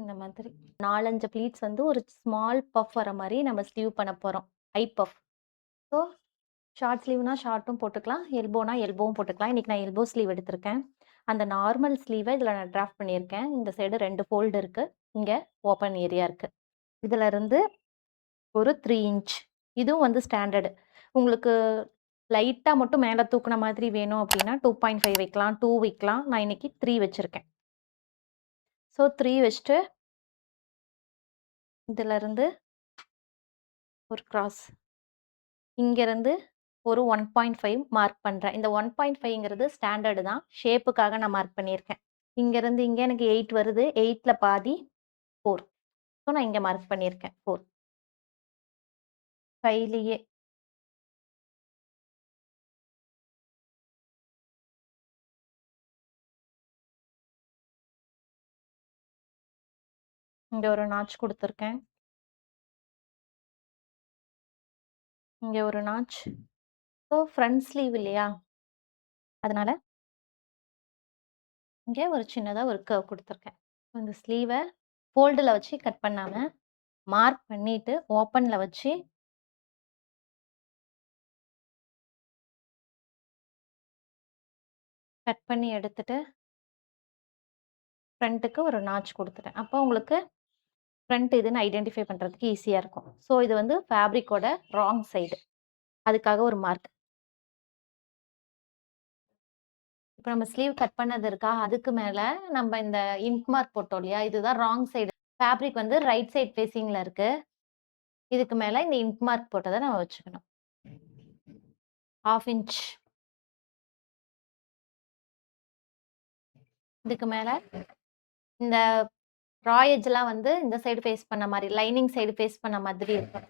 இந்த மாதிரி 4, 5 ப்ளீட்ஸ் வந்து ஒரு ஸ்மால் பஃப் வர மாரி நம்ம ஸ்லீவ் பண்ண போறோம். High puff. ஸோ ஷார்ட் ஸ்லீவ்னா ஷார்ட்டும் போட்டுக்கலாம். எல்போனா எல்போவும் போட்டுக்கலாம். இன்னைக்கு நான் எல்போ ஸ்லீவ் எடுத்திருக்கேன். அந்த நார்மல் ஸ்லீவ இதில நான் டிராஃப்ட் பண்ணியிருக்கேன். இந்த சைடு 2 ஃபோல்டு இருக்கு. இங்க ஓப்பன் ஏரியா இருக்கு. இதுல இருந்து ஒரு 3 இன்ச். இதுவும் வந்து ஸ்டாண்டர்டு. உங்களுக்கு லைட்டா மட்டும் மேல தூக்குன மாதிரி வேணும் அப்டின்னா 2.5 வைக்கலாம், 2 வைக்கலாம். நான் இன்னைக்கு 3 வச்சிருக்கேன். ஸோ 3 வச்சுட்டு இதுலருந்து ஒரு கிராஸ். இங்கருந்து ஒரு 1.5 மார்க் பண்றேன். இந்த 1.5ங்கிறது ஸ்டாண்டர்டு தான். ஷேப்புக்காக நான் மார்க் பண்ணியிருக்கேன். இங்கருந்து இங்க எனக்கு 8 வருது. 8ல பாதி 4. ஸோ நான் இங்க மார்க் பண்ணியிருக்கேன் 4. 5லயே இங்க ஒரு நாட்ச் குடுத்துருக்கேன். இங்க ஒரு நாட்ச். ஸோ ஃப்ரண்ட் ஸ்லீவ் இல்லையா? அதனால இங்க ஒரு சின்னதா ஒரு கர்வ் குடுத்துருக்கேன். இந்த ஸ்லீவ ஃபோல்டுல வச்சு கட் பண்ணாம, மார்க் பண்ணிட்டு ஓப்பன்ல வச்சு கட் பண்ணி எடுத்துட்டு ஃப்ரண்ட்டுக்கு ஒரு நாட்ச் குடுத்துட்டேன். அப்போ உங்களுக்கு ஃப்ரண்ட் இதுன்னு ஐடென்டிஃபை பண்றதுக்கு ஈஸியா இருக்கும். ஸோ இது வந்து ஃபேப்ரிக்கோட ராங் சைடு. அதுக்காக ஒரு மார்க். இப்ப நம்ம ஸ்லீவ் கட் பண்ணது இருக்கா, அதுக்கு மேல நம்ம இந்த இன்க் மார்க் போட்டோம் இல்லையா? இதுதான் ராங் சைடு. ஃபேப்ரிக் வந்து ரைட் சைட் ஃபேசிங்ல இருக்கு. இதுக்கு மேல இந்த இன்க் மார்க் போட்டத நம்ம வச்சுக்கணும். 1/2 இன்ச். இதுக்கு மேல இந்த ரா எட்ஜ்லாம் வந்து இந்த சைடு ஃபேஸ் பண்ண மாரி, லைனிங் சைடு ஃபேஸ் பண்ண மாதிரி இருக்கும்.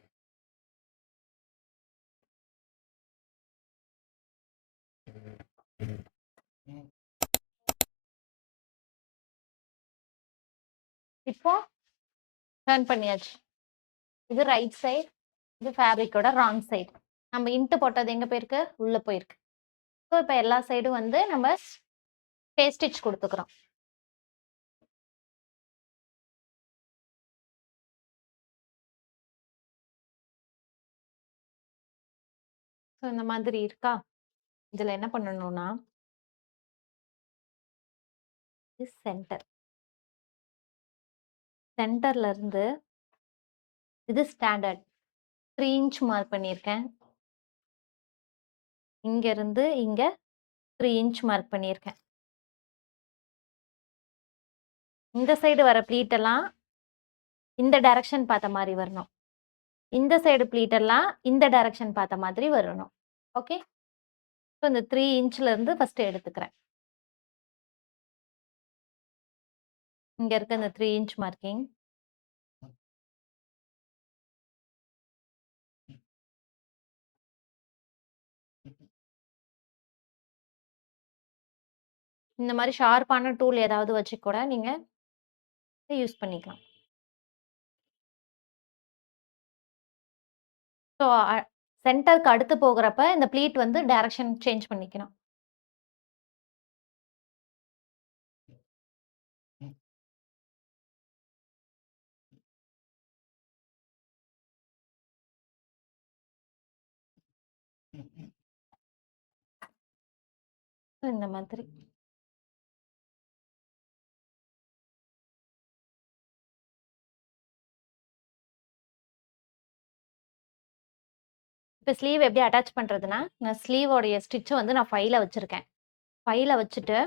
இப்போ டர்ன் பண்ணியாச்சு. இது ரைட் சைடு. இது ஃபேப்ரிக்கோட ராங் சைடு. நம்ம இன்ட் போட்டது எங்க போயிருக்கு? உள்ள போயிருக்கு. ஸோ இப்ப எல்லா சைடும் வந்து நம்ம ஃபேஸ் ஸ்டிச் குடுத்துக்கிறோம். ஸோ இந்த மாதிரி இருக்கா? இதுல என்ன பண்ணணும்னா, இது சென்டர். சென்டர்ல இருந்து இது ஸ்டாண்டர்ட். 3 இன்ச் மார்க் பண்ணியிருக்கேன். இங்க இருந்து இங்க 3 இன்ச் மார்க் பண்ணியிருக்கேன். இந்த சைடு வர ப்ளீட் எல்லாம் இந்த டைரக்ஷன் பார்த்த மாரி வரணும். இந்த சைடு ப்ளீட் எல்லாம் இந்த டைரக்ஷன் பார்த்த மாதிரி வரணும். ஓகே? ஸோ இந்த 3 இன்ச்ல இருந்து ஃபர்ஸ்ட் எடுத்துக்கிறேன். இங்க இருக்க இந்த 3 இன்ச் மார்க்கிங். இந்த மாரி ஷார்ப்பான டூல் ஏதாவது வச்சு கூட நீங்க யூஸ் பண்ணிக்கலாம். ஸோ சென்டருக்கு அடுத்து போகுறப்ப இந்த ப்ளீட் வந்து டைரக்ஷன் சேஞ்ச் பண்ணிக்கணும். இந்த மாதிரி. இப்ப ஸ்லீவ் எப்படி அட்டாச் பண்றதுன்னா, நான் ஸ்லீவோடைய ஸ்டிச்ச வந்து நான் 5ல வச்சிருக்கேன். 5ல வச்சுட்டு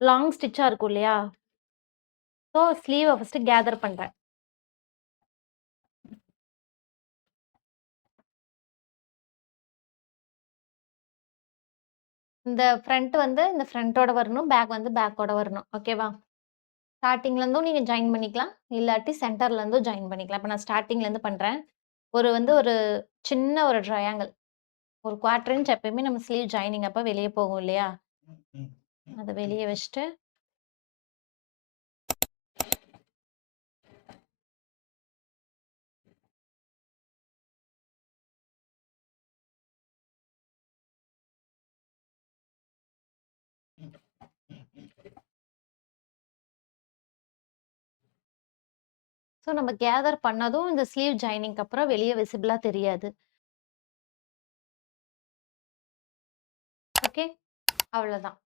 லாங் ஸ்டிச்சா இருக்கும் இல்லையா? ஸோ ஸ்லீவ ஃபர்ஸ்ட்டு கேதர் பண்றேன். இந்த ஃப்ரண்ட் வந்து இந்த ஃப்ரண்டோட வரணும். பேக் வந்து பேக்கோட வரணும். ஓகேவா? ஸ்டார்ட்டிங்ல இருந்தும் நீங்க ஜாயின் பண்ணிக்கலாம். இல்லாட்டி சென்டர்ல இருந்தும் ஜாயின் பண்ணிக்கலாம். இப்ப நான் ஸ்டார்ட்டிங்ல இருந்து பண்றேன். ஒரு சின்ன ஒரு ட்ரையாங்கிள். ஒரு 1/4 இன்ச் எப்பயுமே நம்ம ஸ்லீவ் ஜாயினிங் அப்ப வெளிய போகும் இல்லையா? அத வெளிய வச்சுட்டு ஸோ நம்ம கேதர் பண்ணதும் இந்த ஸ்லீவ் ஜாயினிங்க்கு அப்புறம் வெளிய விசிபிளா தெரியாது. ஓகே. அவ்வளதான்.